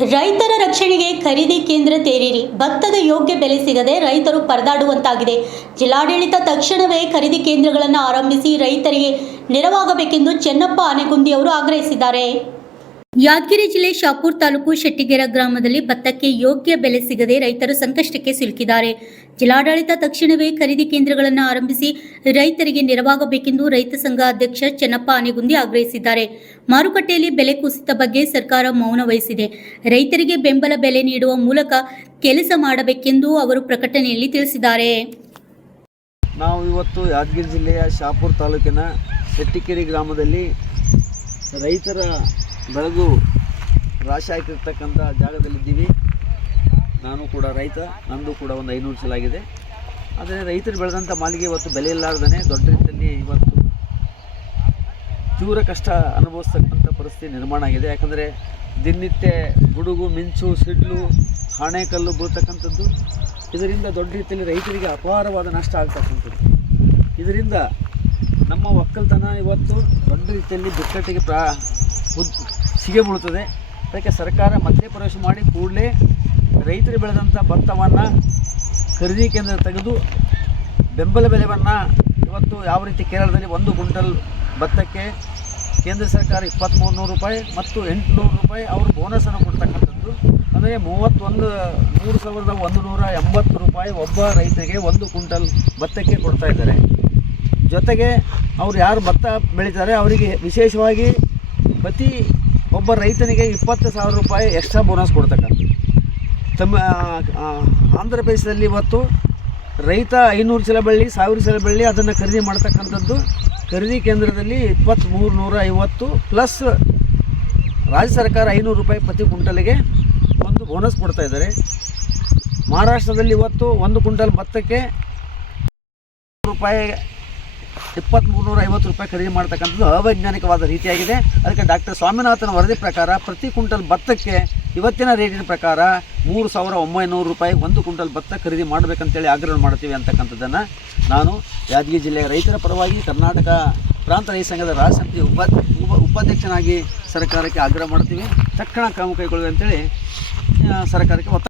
ರೈತರ ರಕ್ಷಣೆಗೆ ಖರೀದಿ ಕೇಂದ್ರ ತೆರೀರಿ. ಭತ್ತದ ಯೋಗ್ಯ ಬೆಲೆ ಸಿಗದೆ ರೈತರು ಪರದಾಡುವಂತಾಗಿದೆ. ಜಿಲ್ಲಾಡಳಿತ ತಕ್ಷಣವೇ ಖರೀದಿ ಕೇಂದ್ರಗಳನ್ನು ಆರಂಭಿಸಿ ರೈತರಿಗೆ ನೆರವಾಗಬೇಕೆಂದು ಚೆನ್ನಪ್ಪ ಆನೆಗುಂದಿ ಅವರು ಆಗ್ರಹಿಸಿದ್ದಾರೆ. ಯಾದಗಿರಿ ಜಿಲ್ಲೆ ಶಾಪುರ ತಾಲೂಕು ಶೆಟ್ಟಿಗೆರ ಗ್ರಾಮದಲ್ಲಿ ಭತ್ತಕ್ಕೆ ಯೋಗ್ಯ ಬೆಲೆ ಸಿಗದೆ ರೈತರು ಸಂಕಷ್ಟಕ್ಕೆ ಸಿಲುಕಿದ್ದಾರೆ. ಜಿಲ್ಲಾಡಳಿತ ತಕ್ಷಣವೇ ಖರೀದಿ ಕೇಂದ್ರಗಳನ್ನು ಆರಂಭಿಸಿ ರೈತರಿಗೆ ನೆರವಾಗಬೇಕೆಂದು ರೈತ ಸಂಘ ಅಧ್ಯಕ್ಷ ಚೆನ್ನಪ್ಪ ಆನೆಗುಂದಿ ಆಗ್ರಹಿಸಿದ್ದಾರೆ. ಮಾರುಕಟ್ಟೆಯಲ್ಲಿ ಬೆಲೆ ಕುಸಿತ ಬಗ್ಗೆ ಸರ್ಕಾರ ಮೌನ ವಹಿಸಿದೆ. ರೈತರಿಗೆ ಬೆಂಬಲ ಬೆಲೆ ನೀಡುವ ಮೂಲಕ ಕೆಲಸ ಮಾಡಬೇಕೆಂದು ಅವರು ಪ್ರಕಟಣೆಯಲ್ಲಿ ತಿಳಿಸಿದ್ದಾರೆ. ನಾವು ಇವತ್ತು ಯಾದಗಿರಿ ಜಿಲ್ಲೆಯ ಶಾಪುರ ತಾಲೂಕಿನ ಶೆಟ್ಟಿಕೆರೆ ಗ್ರಾಮದಲ್ಲಿ ರೈತರ ಬೆಳೆದು ರಾಶಿ ಹಾಕಿರ್ತಕ್ಕಂಥ ಜಾಗದಲ್ಲಿದ್ದೀವಿ. ನಾನು ಕೂಡ ರೈತ, ನಂದು ಕೂಡ ಒಂದು 500 ಚೀಲ ಆಗಿದೆ. ಆದರೆ ರೈತರು ಬೆಳೆದಂಥ ಮಾಲಿಗೆ ಇವತ್ತು ಬೆಲೆ ಇಲ್ಲಾರ್ದೇ ದೊಡ್ಡ ರೀತಿಯಲ್ಲಿ ಇವತ್ತು ತೀವ್ರ ಕಷ್ಟ ಅನುಭವಿಸ್ತಕ್ಕಂಥ ಪರಿಸ್ಥಿತಿ ನಿರ್ಮಾಣ ಆಗಿದೆ. ಯಾಕಂದರೆ ದಿನನಿತ್ಯ ಗುಡುಗು, ಮಿಂಚು, ಸಿಡ್ಲು, ಆಣೆಕಲ್ಲು ಬೀಳ್ತಕ್ಕಂಥದ್ದು, ಇದರಿಂದ ದೊಡ್ಡ ರೀತಿಯಲ್ಲಿ ರೈತರಿಗೆ ಅಪಾರವಾದ ನಷ್ಟ ಆಗ್ತಕ್ಕಂಥದ್ದು. ಇದರಿಂದ ನಮ್ಮ ಒಕ್ಕಲ್ತನ ಇವತ್ತು ದೊಡ್ಡ ರೀತಿಯಲ್ಲಿ ಬಿಕ್ಕಟ್ಟಿಗೆ ಸಿಗೆ ಬೀಳುತ್ತದೆ. ಅದಕ್ಕೆ ಸರ್ಕಾರ ಮಧ್ಯಪ್ರವೇಶ ಮಾಡಿ ಕೂಡಲೇ ರೈತರು ಬೆಳೆದಂಥ ಭತ್ತವನ್ನು ಖರೀದಿ ಕೇಂದ್ರ ತೆಗೆದು ಬೆಂಬಲ ಬೆಲೆಯನ್ನು ಇವತ್ತು ಯಾವ ರೀತಿ ಕೇರಳದಲ್ಲಿ 1 ಕ್ವಿಂಟಲ್ ಭತ್ತಕ್ಕೆ ಕೇಂದ್ರ ಸರ್ಕಾರ 2300 ರೂಪಾಯಿ ಮತ್ತು 800 ರೂಪಾಯಿ ಅವರು ಬೋನಸನ್ನು ಕೊಡ್ತಕ್ಕಂಥದ್ದು, ಅಂದರೆ 3,180 ರೂಪಾಯಿ ಒಬ್ಬ ರೈತರಿಗೆ 1 ಕ್ವಿಂಟಲ್ ಭತ್ತಕ್ಕೆ ಕೊಡ್ತಾ ಇದ್ದಾರೆ. ಜೊತೆಗೆ ಅವರು ಯಾರು ಭತ್ತ ಬೆಳೀತಾರೆ ಅವರಿಗೆ ವಿಶೇಷವಾಗಿ ಪ್ರತಿ ಒಬ್ಬ ರೈತನಿಗೆ 20,000 ರೂಪಾಯಿ ಎಕ್ಸ್ಟ್ರಾ ಬೋನಸ್ ಕೊಡ್ತಕ್ಕಂಥದ್ದು. ಆಂಧ್ರ ಪ್ರದೇಶದಲ್ಲಿ ಇವತ್ತು ರೈತ 500 ಚೀಲ ಬೆಳ್ಳಿ 1000 ಚೀಲ ಬೆಳ್ಳಿ ಅದನ್ನು ಖರೀದಿ ಮಾಡ್ತಕ್ಕಂಥದ್ದು ಖರೀದಿ ಕೇಂದ್ರದಲ್ಲಿ 2350 ಪ್ಲಸ್ ರಾಜ್ಯ ಸರ್ಕಾರ 500 ರೂಪಾಯಿ ಪ್ರತಿ ಕ್ವಿಂಟಲ್ಗೆ ಒಂದು ಬೋನಸ್ ಕೊಡ್ತಾ ಇದ್ದಾರೆ. ಮಹಾರಾಷ್ಟ್ರದಲ್ಲಿ ಇವತ್ತು 1 ಕ್ವಿಂಟಲ್ ಭತ್ತಕ್ಕೆ ರೂಪಾಯಿ 2350 ರೂಪಾಯಿ ಖರೀದಿ ಮಾಡ್ತಕ್ಕಂಥದ್ದು ಅವೈಜ್ಞಾನಿಕವಾದ ರೀತಿಯಾಗಿದೆ. ಅದಕ್ಕೆ ಡಾಕ್ಟರ್ ಸ್ವಾಮಿನಾಥನ್ ವರದಿ ಪ್ರಕಾರ ಪ್ರತಿ ಕ್ವಿಂಟಲ್ ಭತ್ತಕ್ಕೆ ಇವತ್ತಿನ ರೇಟಿನ ಪ್ರಕಾರ 3,900 ರೂಪಾಯಿ 1 ಕ್ವಿಂಟಲ್ ಭತ್ತ ಖರೀದಿ ಮಾಡಬೇಕಂತೇಳಿ ಆಗ್ರಹ ಮಾಡ್ತೀವಿ ಅಂತಕ್ಕಂಥದ್ದನ್ನು ನಾನು ಯಾದಗಿರಿ ಜಿಲ್ಲೆಯ ರೈತರ ಪರವಾಗಿ ಕರ್ನಾಟಕ ಪ್ರಾಂತ ರೈತ ಸಂಘದ ರಾಜ್ಯ ಸಮಿತಿ ಉಪಾಧ್ಯಕ್ಷನಾಗಿ ಸರ್ಕಾರಕ್ಕೆ ಆಗ್ರಹ ಮಾಡ್ತೀವಿ. ತಕ್ಷಣ ಕ್ರಮ ಕೈಗೊಳ್ಳುವಂತೇಳಿ ಸರ್ಕಾರಕ್ಕೆ ಒತ್ತಾಯ